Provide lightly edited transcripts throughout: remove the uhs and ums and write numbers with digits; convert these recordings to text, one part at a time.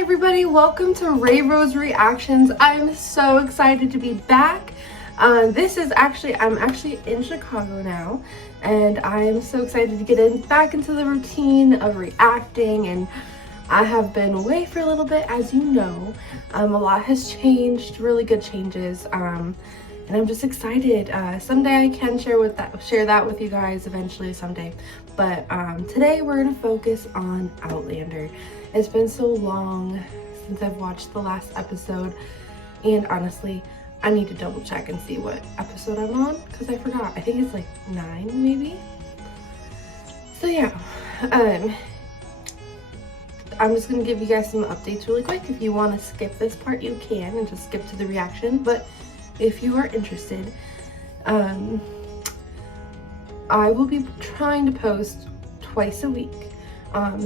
everybody, welcome to Ray Rose Reactions. I'm so excited to be back. I'm actually in Chicago now, and I'm so excited to get back into the routine of reacting. And I have been away for a little bit, as you know. A lot has changed, really good changes, and I'm just excited. Someday I can share that with you guys eventually someday. But today we're gonna focus on Outlander. It's been so long since I've watched the last episode, and honestly, I need to double check and see what episode I'm on because I forgot. I think it's like 9 maybe. So yeah, I'm just gonna give you guys some updates really quick. If you want to skip this part, you can and just skip to the reaction. But if you are interested, I will be trying to post twice a week,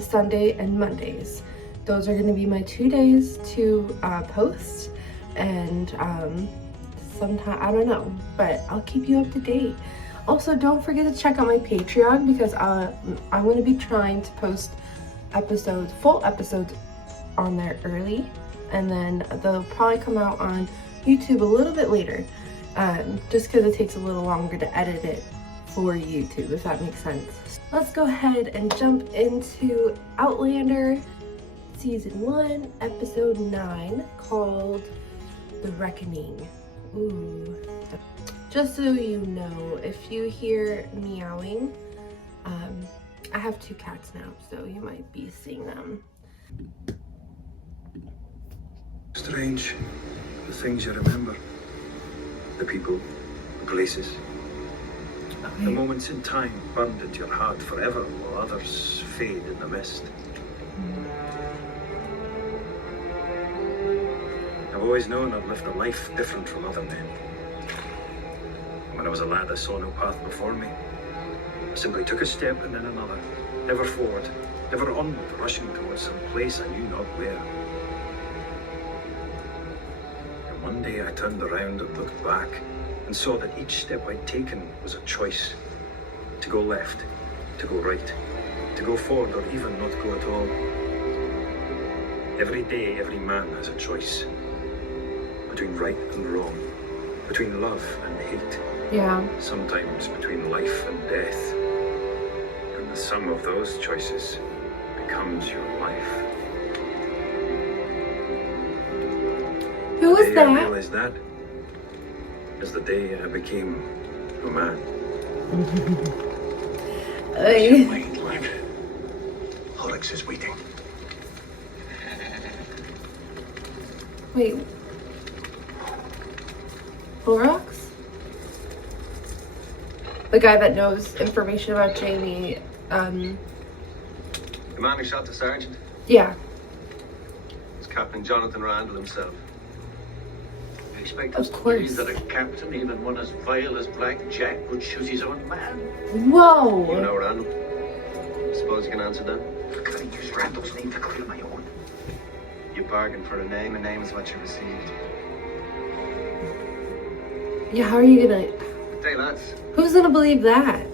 Sunday and Mondays. Those are going to be my 2 days to post, and sometime, I don't know, but I'll keep you up to date. Also, don't forget to check out my Patreon because I'm going to be trying to post full episodes on there early, and then they'll probably come out on YouTube a little bit later, just because it takes a little longer to edit it for YouTube, if that makes sense. Let's go ahead and jump into Outlander Season 1, Episode 9, called The Reckoning. Ooh. Just so you know, if you hear meowing, I have 2 cats now, so you might be seeing them. Strange, the things you remember. The people, the places. Okay. The moments in time burned into your heart forever, while others fade in the mist. I've always known I'd lived a life different from other men. When I was a lad, I saw no path before me. I simply took a step and then another, never forward, never onward, rushing towards some place I knew not where. And one day I turned around and looked back, and saw that each step I'd taken was a choice. To go left, to go right, to go forward, or even not go at all. Every day, every man has a choice. Between right and wrong, between love and hate. Yeah. Sometimes between life and death. And the sum of those choices becomes your life. Who was that? I realized that as the day I became a man. Your mind, lad. Alex is waiting. Wait. Laoghaire? The guy that knows information about Jamie, The man who shot the sergeant? yeah. It's Captain Jonathan Randall himself. You expect Of us to course. believe that a captain, even one as vile as Black Jack, would shoot his own man? Whoa! You know Randall. Suppose you can answer that? I can't use Randall's name to clear my own. You bargained for a name is what you received. Yeah, how are you gonna... Good day, lads. Who's gonna believe that?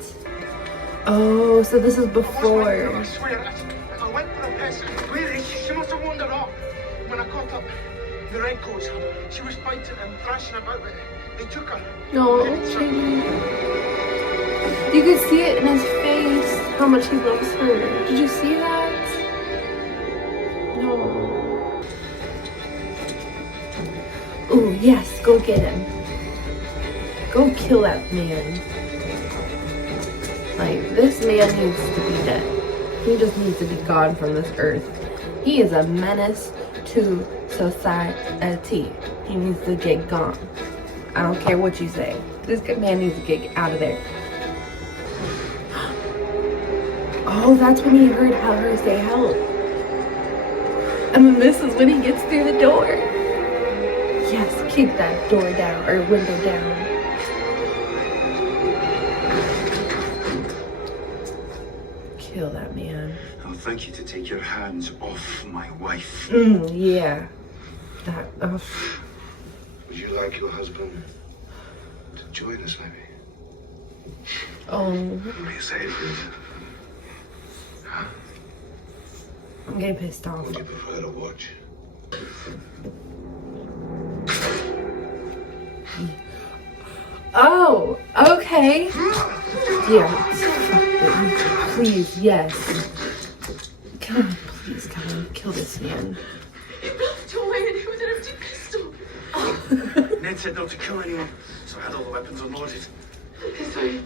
Oh, so this is before. I swear, I went for a piss. Really, she must have wandered off. When I caught up, the redcoats, she was fighting and thrashing about. They took her. No, Jamie. You could see it in his face, how much he loves her. Did you see that? No. Ooh, yes, go get him. Go kill that man. Like, this man needs to be dead. He just needs to be gone from this earth. He is a menace to society. He needs to get gone. I don't care what you say. This man needs to get out of there. Oh, that's when he heard her say help. And then this is when he gets through the door. Yes, kick that door down, or window down. Kill that man. I'll thank you to take your hands off my wife. Yeah. That, Would you like your husband to join us, maybe? oh. What do you say, Fritz? Huh? I'm getting pissed off. Would you prefer to watch? Oh, okay. Yeah. Please, yes. Come on, please, come on. Kill this man. You blocked your way in here with an empty pistol. Ned said not to kill anyone, so I had all the weapons unloaded. Okay, sorry.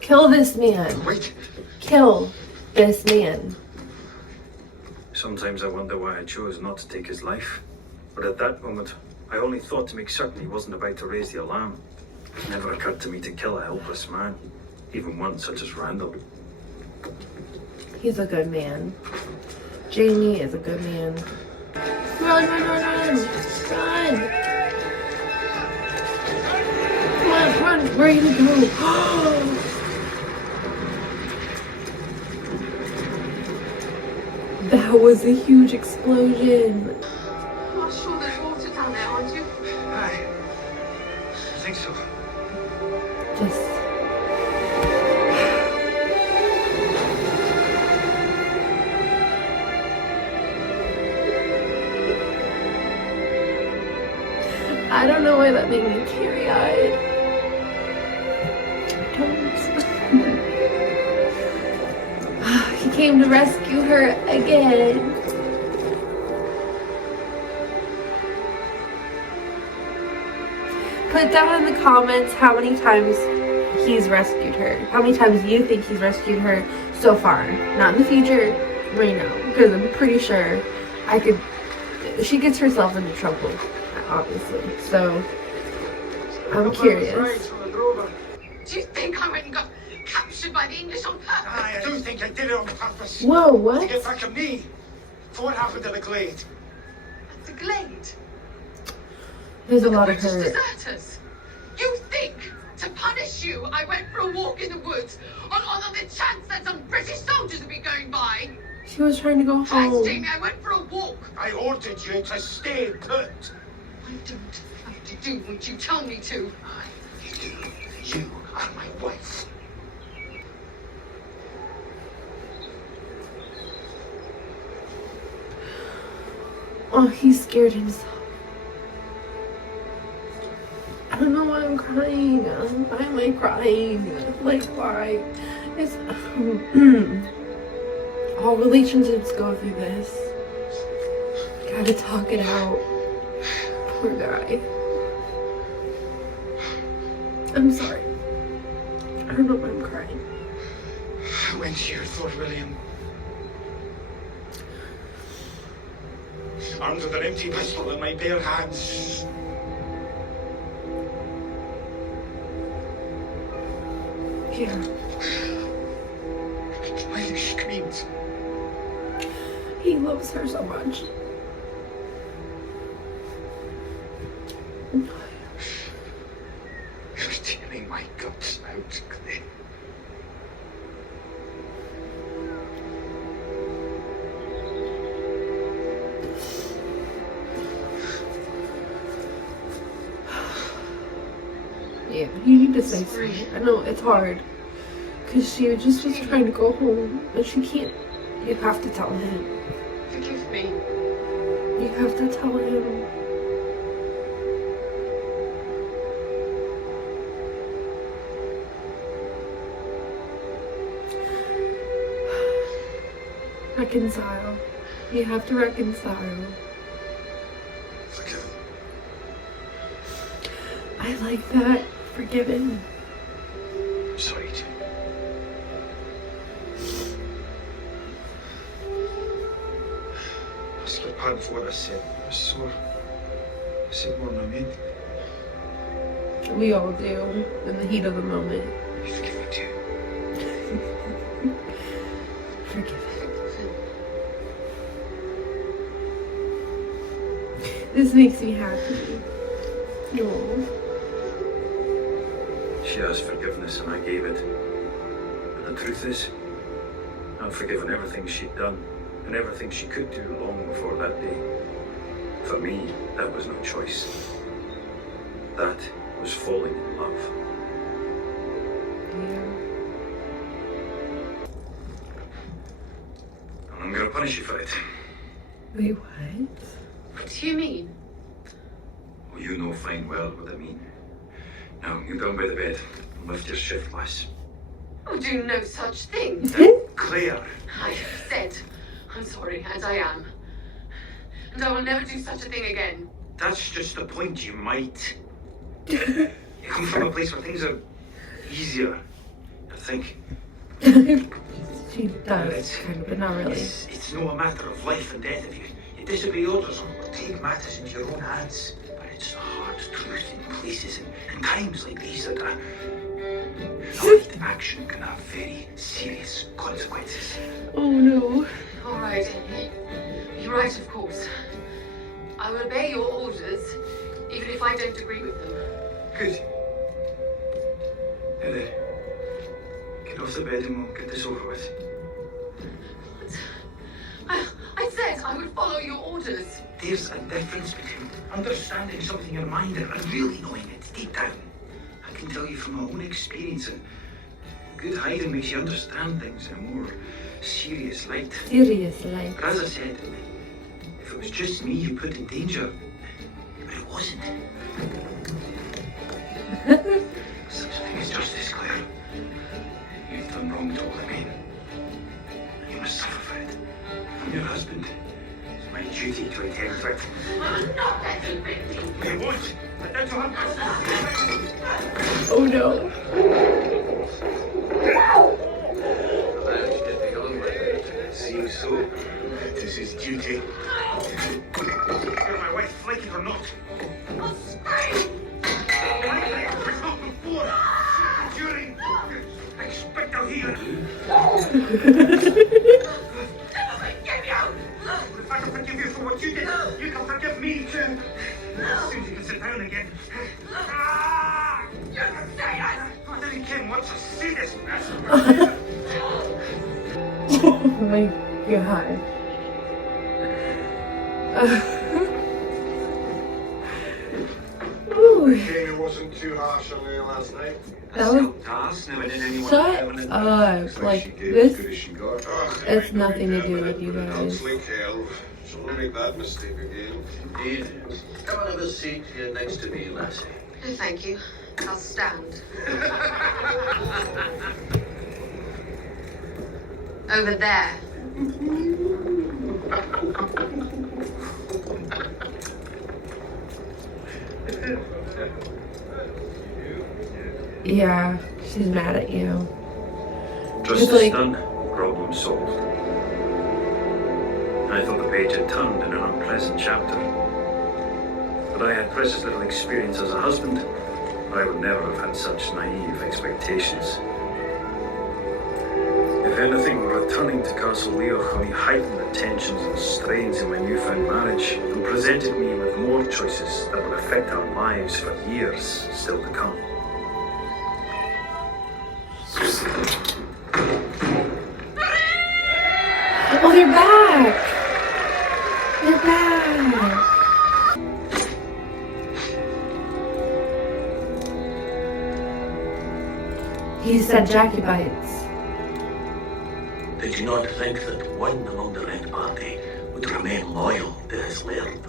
Kill this man. Wait. Kill this man. Sometimes I wonder why I chose not to take his life. But at that moment, I only thought to make certain he wasn't about to raise the alarm. It never occurred to me to kill a helpless man, even one such as Randall. He's a good man. Jamie is a good man. Run, run, run, run! Run! Come on, run! Where are you gonna go? That was a huge explosion. You're sure there's water down there, aren't you? Aye. I think so. Just... I don't know why that made me teary-eyed. Don't. He came to rescue her again. Put down in the comments how many times he's rescued her. How many times you think he's rescued her so far. Not in the future, right now. Because I'm pretty sure she gets herself into trouble, obviously. So, I'm curious. Do you think I went and got captured by the English on purpose? Aye, I do think I did it on purpose. Whoa, To what? get back at me. For what happened to the Glade. At the Glade? There's a lot of British hurt. deserters. You think, to punish you, I went for a walk in the woods on the chance that some British soldiers would be going by? She was trying to go Thanks, home. Jamie, I went for a walk. I ordered you to stay put. I don't have to do what you tell me to. You do. You are my wife. Oh, he scared himself. I don't know why I'm crying. Why am I crying? Like, why? It's... all relationships go through this. Gotta talk it out. Poor guy. I'm sorry. I don't know why I'm crying. I went here, Lord William. Armed with an empty pistol in my bare hands. Yeah. Why you screamed? He loves her so much. You're tearing my guts out, Clay. Yeah, you need to say sorry. I know it's hard. Because she just was trying to go home. But she can't. You have to tell him. Forgive me. You have to tell him. Reconcile. You have to reconcile. Forgive him. I like that. Forgiven. Sorry, Jim. I slip pardon for what I said. I was sore. I said more than I meant. We all do. In the heat of the moment. You forgive me too. Forgive him. This makes me happy. No. She asked forgiveness and I gave it. But the truth is, I've forgiven everything she'd done and everything she could do long before that day. For me, that was no choice. That was falling in love. Yeah. And I'm gonna punish you for it. Wait, what? What do you mean? Well, you know fine well what I mean. Now, you down by the bed and lift your shift, lass. I'll do no such thing. Claire! I said I'm sorry, and I am. And I will never do such a thing again. That's just the point, you might. You come from a place where things are easier, I think. She does, kind of, but not really. It's no a matter of life and death if you disobey orders or take matters into your own hands. But it's the hard truth in places and times like these that a right action can have very serious consequences. Oh no. All right, you're right, of course. I will obey your orders, even if I don't agree with them. Good. Now then, get off the bed and we'll get this over with. I said I would follow your orders. There's a difference between understanding something in your mind and really knowing it deep down. I can tell you from my own experience that good hiding makes you understand things in a more serious light. Serious light. But as I said, if it was just me you put in danger, but it wasn't. Such a thing as justice, Claire. You've done wrong to all the men. And you must suffer for it. I'm your husband. It's my duty to attend to it. I'm not letting Brittany. I won't. But that's what Oh no. Seems so. It is his duty. Whether my wife like it or not. I'll scream. It's not before. During. Expect I'll hear. Never forgive you. If I can forgive you for what you did, you can forgive me too. As soon as you can sit down again. You're sadist. I didn't care much to see this mess. Oh my god. Ooh. Jamie wasn't too harsh on her last night. That was. Shut up. Like, this. It's nothing to do with you guys. Sleep, hell. She'll not make that mistake again. Indeed. Come and have a seat here next to me, lassie. No, thank you. I'll stand. Over there. Yeah, she's mad at you. Justice like- done, problem solved. I thought the page had turned in an unpleasant chapter. But I had precious little experience as a husband. I would never have had such naive expectations. If anything, returning to Castle Leoch only heightened the tensions and strains in my newfound marriage and presented me with more choices that would affect our lives for years still to come. Oh, they're back! They're back! He said Jackie bites. Did you not think that one among the Red Party would remain loyal to his laird?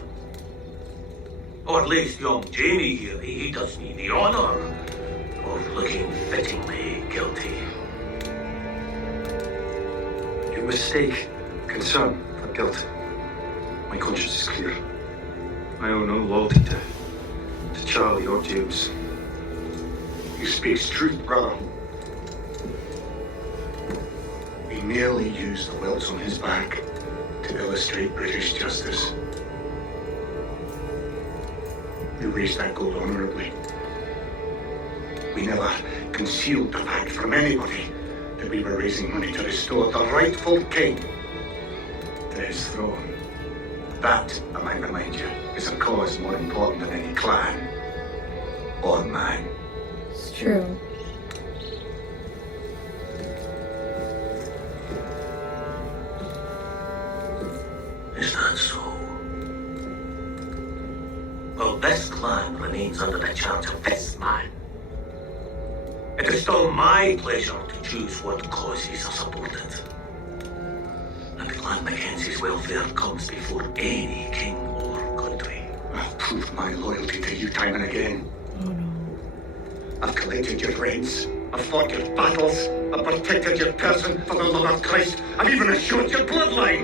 Or at least young Jamie here, he does me the honour of looking fittingly guilty. Your mistake, concern, or guilt. My conscience is clear. I owe no loyalty to Charlie or James. He speaks truth, brother. We merely use the welts on his back to illustrate British justice. We raised that gold honourably. We never concealed the fact from anybody that we were raising money to restore the rightful king to his throne. That, I might remind you, is a cause more important than any clan or man. It's true. Is that so? Well, this clan remains under the charge of this man. It is still my pleasure to choose what causes are supported and Clan Mackenzie's welfare comes before any king or country. I've proved my loyalty to you time and again. Oh no. I've collected your rents. I've fought your battles. I've protected your person for the love of Christ. I've even assured your bloodline.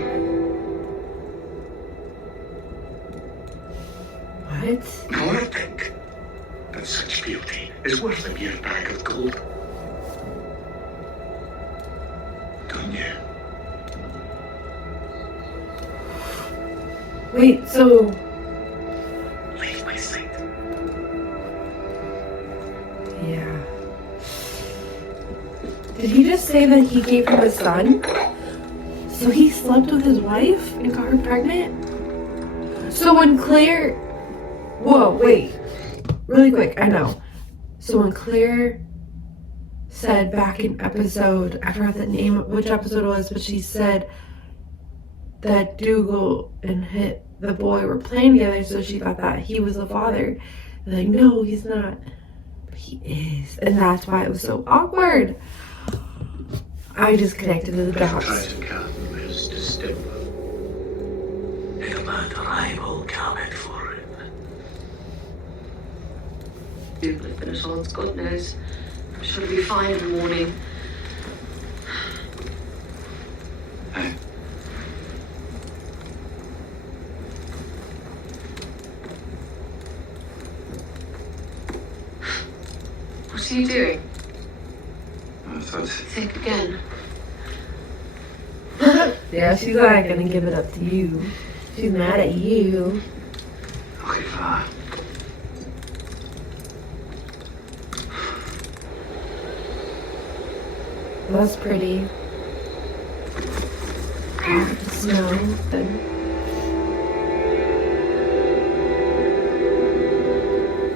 What? Now I think that such fealty is worth a mere bag of gold. Don't you? Wait, so Leave my sight. yeah. Did he just say that he gave him a son? So he slept with his wife and got her pregnant? So when Claire... Whoa, wait. Really quick, I know. So when Claire said back in episode... I forgot the name, which episode it was, but she said that Dougal and the boy were playing together, so she thought that he was the father. They're like, no, he's not. But he is. And that's why it was so awkward. I just connected to the dots. Is to step. That rival coming for him. You've lived in it all, God knows. I'm sure it'll be fine in the morning. Aye. What are you doing? I thought. Think again. Yeah, she's not gonna give it up to you. She's mad at you. Okay, That's pretty. The snow thing.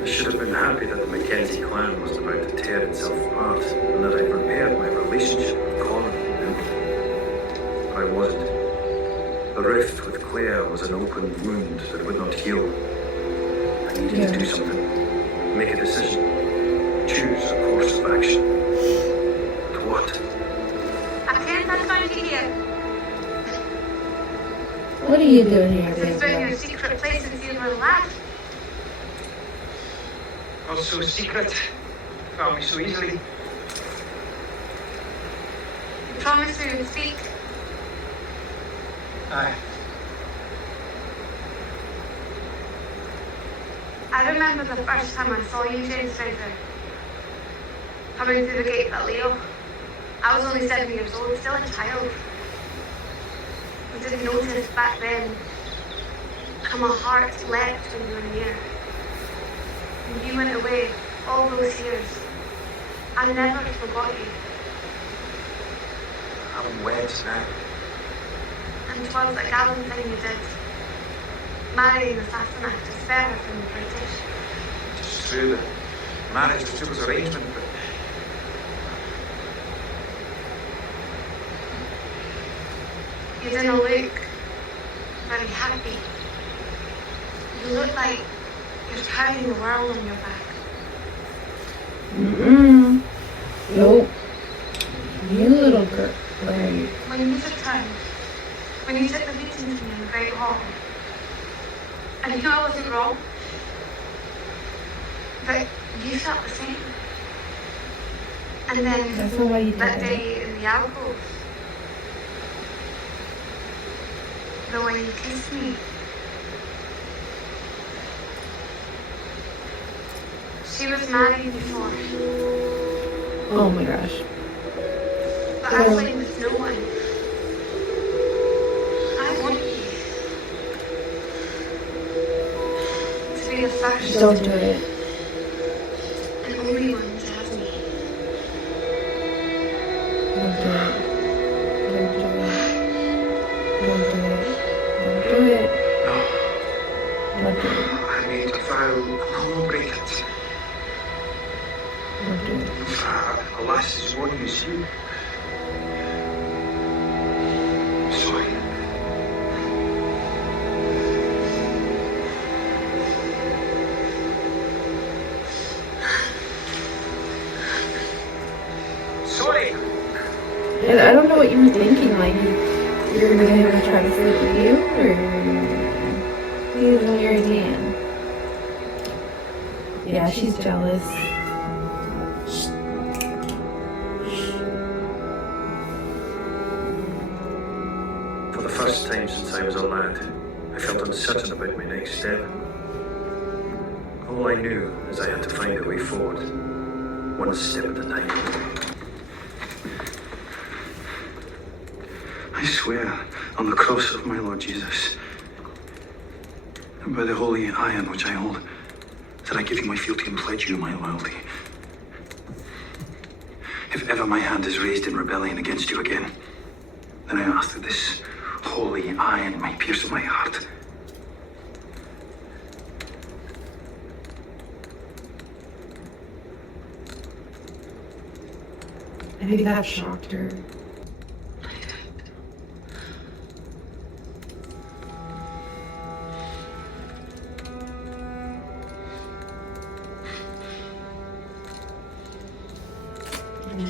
I should have been happy that the Mackenzie clan was about to tear itself apart and that I'd repaired my relationship with Colin. But I wasn't. The rift with Claire was an open wound that would not heal. I needed to do something. Make a decision. Choose a course of action. But what? I can't find you here. What are you doing here, This is your baby? secret place in Silver Lake. Not so secret. Found me so easily. You promised we would speak. Aye. I remember the first time I saw you, James Fraser. Coming through the gate at Leoch. I was only 7 years old, still a child. I didn't notice back then how my heart leapt when you were near. When you went away all those years, I never forgot you. I'm wed now. And 'twas a gallant thing you did. Marrying a Sassenach to spare her from the British. It's true that marriage was Dougal's arrangement, but You didn't look very happy. You look like you're carrying the world on your back. Mm-mm. Nope. You little girl. Right. When you returned, when you took the meeting to me in the Great Hall, I knew I wasn't wrong, but you felt the same. And then That's not why you that did it. day in the alcove, the way you kissed me, she was married before, Oh my gosh. but I played with no one. I want you to be the first Don't do it. and only one to have me. Don't do it. Don't do it. Don't do it. Don't do it. No, Don't do it. I made a vow. I will not break it. Don't do it. A lass as one as you. Sorry. sorry. And I don't know what you were thinking, like, You're gonna try to sleep with you, or he's on your hand? Yeah, she's jealous. For the first time since I was a lad, I felt uncertain about my next step. All I knew is I had to find a way forward, one step at a time. I swear on the cross of my Lord Jesus, and by the holy iron which I hold, that I give you my fealty and pledge you my loyalty. If ever my hand is raised in rebellion against you again, then I ask that this holy iron might pierce my heart. I think that shocked her.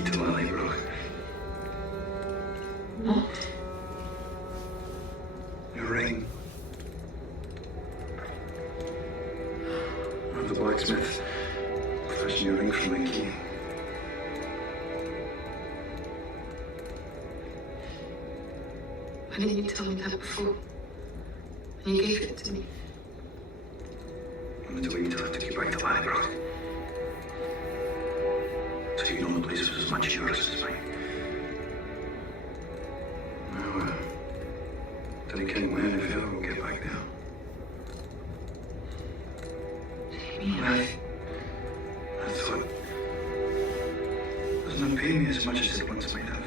To Lily, bro. Your ring. I'm the blacksmith. Fashion your ring from my key. Why didn't you tell me that before? And you gave it to me. I'm going to wait until I took you back to Laoghaire. So you know the place was as much yours as mine. Now, did I ken when if ever we'll get back there? Jamie, I thought it wasn't paying me as much as it once might have.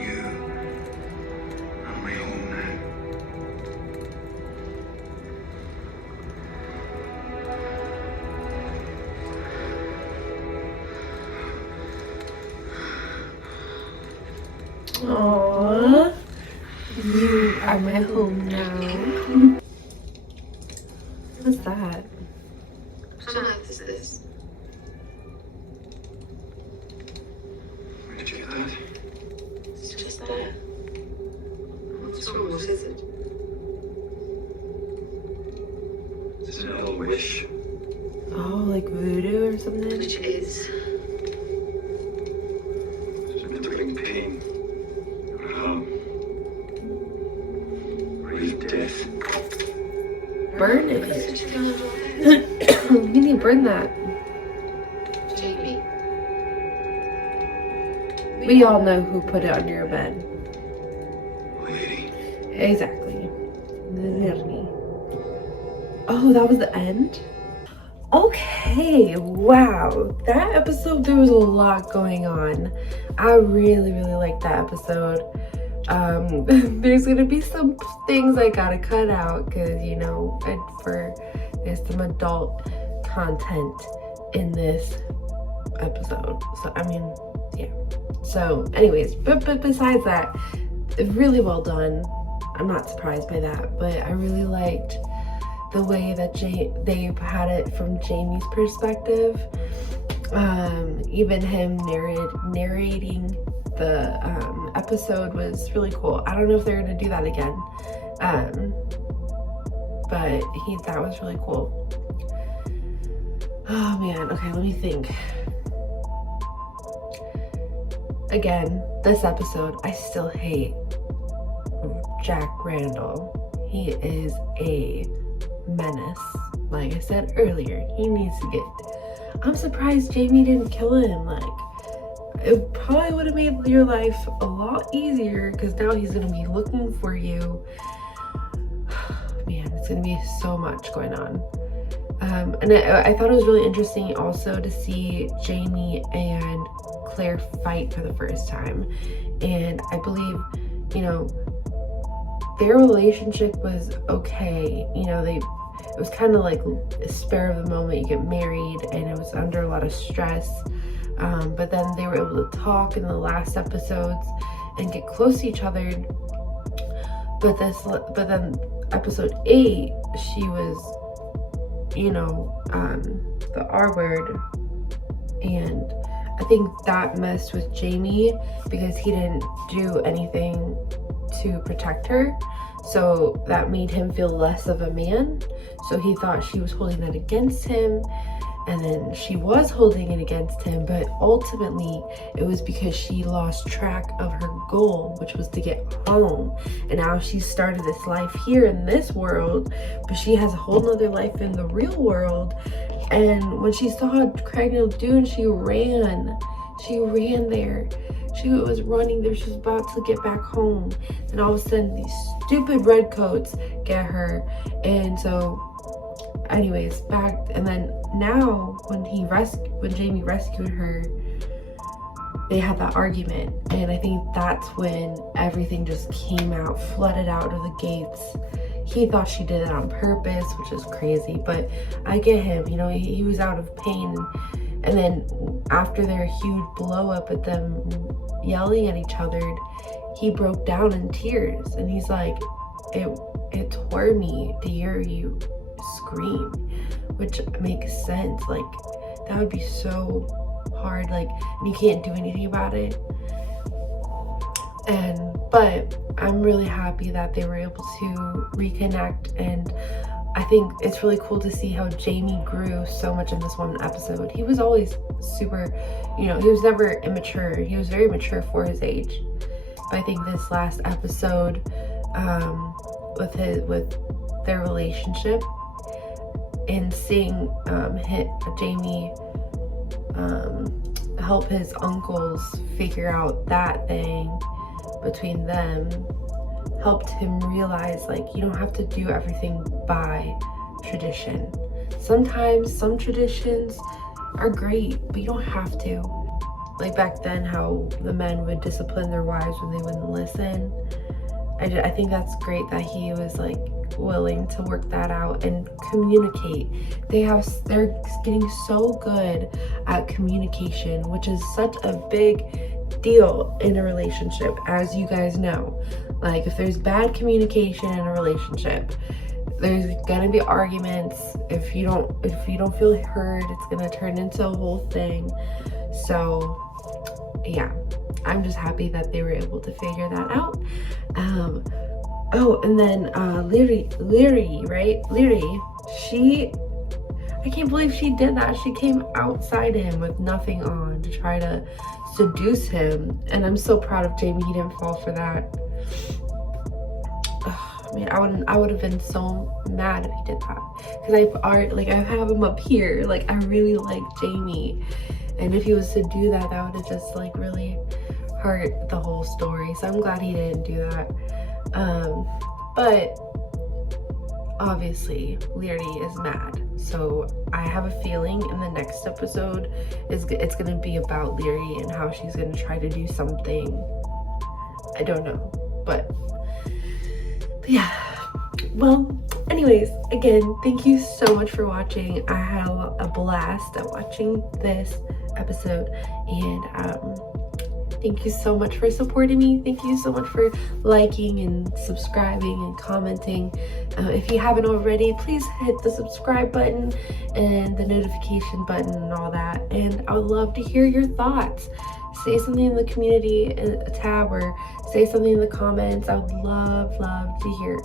You are my home now. Aww. You are my home now. What's that? how on earth is this? Where did you get that? It's just there. What's wrong? What is it? It's an old wish. Oh, like voodoo or something? Which is. It's meant to bring pain or harm. Or even death. Burn it. What did you do on the way? You need to burn that. Jamie. We all know who put it on your bed. Lady. Exactly. Oh, that was the end? Okay, wow. That episode, there was a lot going on. I really liked that episode. There's gonna be some things I gotta cut out because, you know, there's some adult content in this episode. So, I mean, yeah. So, anyways, but besides that, really well done. I'm not surprised by that, but I really liked the way that they had it from Jamie's perspective. Even him narrating the episode was really cool. I don't know if they're gonna do that again, but that was really cool. Oh man, okay, let me think. Again, this episode, I still hate Jack Randall. He is a menace. Like I said earlier, he needs to get. I'm surprised Jamie didn't kill him. Like, it probably would have made your life a lot easier because now he's gonna be looking for you. Man, it's gonna be so much going on. And I thought it was really interesting also to see Jamie and Claire fight for the first time. And I believe, you know, their relationship was okay. You know, it was kind of like a spur of the moment. You get married and it was under a lot of stress. But then they were able to talk in the last episodes and get close to each other. But then episode 8, she was, you know, the R word, and I think that messed with Jamie because he didn't do anything to protect her. So that made him feel less of a man. So he thought she was holding that against him. And then she was holding it against him, but ultimately it was because she lost track of her goal, which was to get home. And now she's started this life here in this world, but she has a whole nother life in the real world. And when she saw Cragnell Dune, she ran there. She was running there. She was about to get back home. And all of a sudden, these stupid redcoats get her. And so, anyways, back. And then now, when Jamie rescued her, they had that argument. And I think that's when everything just came out, flooded out of the gates. He thought she did it on purpose, which is crazy. But I get him. You know, he was out of pain. And then after their huge blow up at them yelling at each other, he broke down in tears. And he's like, it tore me to hear you scream, which makes sense. Like, that would be so hard, like, and you can't do anything about it. But I'm really happy that they were able to reconnect, and I think it's really cool to see how Jamie grew so much in this one episode. He was always super, you know, he was never immature. He was very mature for his age. But I think this last episode, with their relationship, and seeing Jamie help his uncles figure out that thing between them, helped him realize, like, you don't have to do everything by tradition. Sometimes some traditions are great, but you don't have to. Like back then, how the men would discipline their wives when they wouldn't listen. I think that's great that he was like willing to work that out and communicate. They're getting so good at communication, which is such a big deal in a relationship, as you guys know. Like, if there's bad communication in a relationship, there's gonna be arguments. If you don't feel heard, it's gonna turn into a whole thing. So yeah, I'm just happy that they were able to figure that out. Oh, and then Laoghaire, right? Laoghaire, I can't believe she did that. She came outside him with nothing on to try to seduce him. And I'm so proud of Jamie. He didn't fall for that. Man, I would have been so mad if he did that. Because I have him up here. Like, I really like Jamie. And if he was to do that, that would have just like really hurt the whole story. So I'm glad he didn't do that. But obviously Laoghaire is mad. So I have a feeling in the next episode it's gonna be about Laoghaire and how she's gonna try to do something. I don't know, but yeah. Well, anyways, again, thank you so much for watching. I had a blast at watching this episode, and thank you so much for supporting me. Thank you so much for liking and subscribing and commenting. If you haven't already, please hit the subscribe button and the notification button and all that. And I would love to hear your thoughts. Say something in the community tab, or say something in the comments. I would love to hear.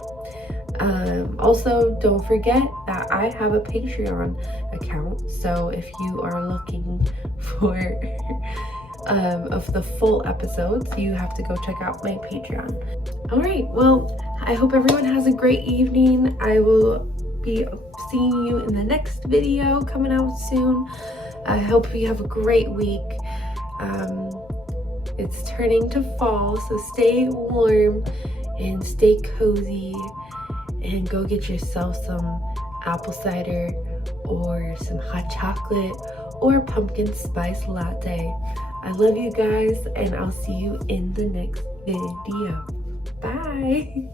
Also, don't forget that I have a Patreon account. So if you are looking for of the full episodes, you have to go check out my Patreon. All right, well, I hope everyone has a great evening. I will be seeing you in the next video coming out soon. I hope you have a great week. It's turning to fall, so stay warm and stay cozy, and go get yourself some apple cider or some hot chocolate or pumpkin spice latte. I love you guys, and I'll see you in the next video. Bye.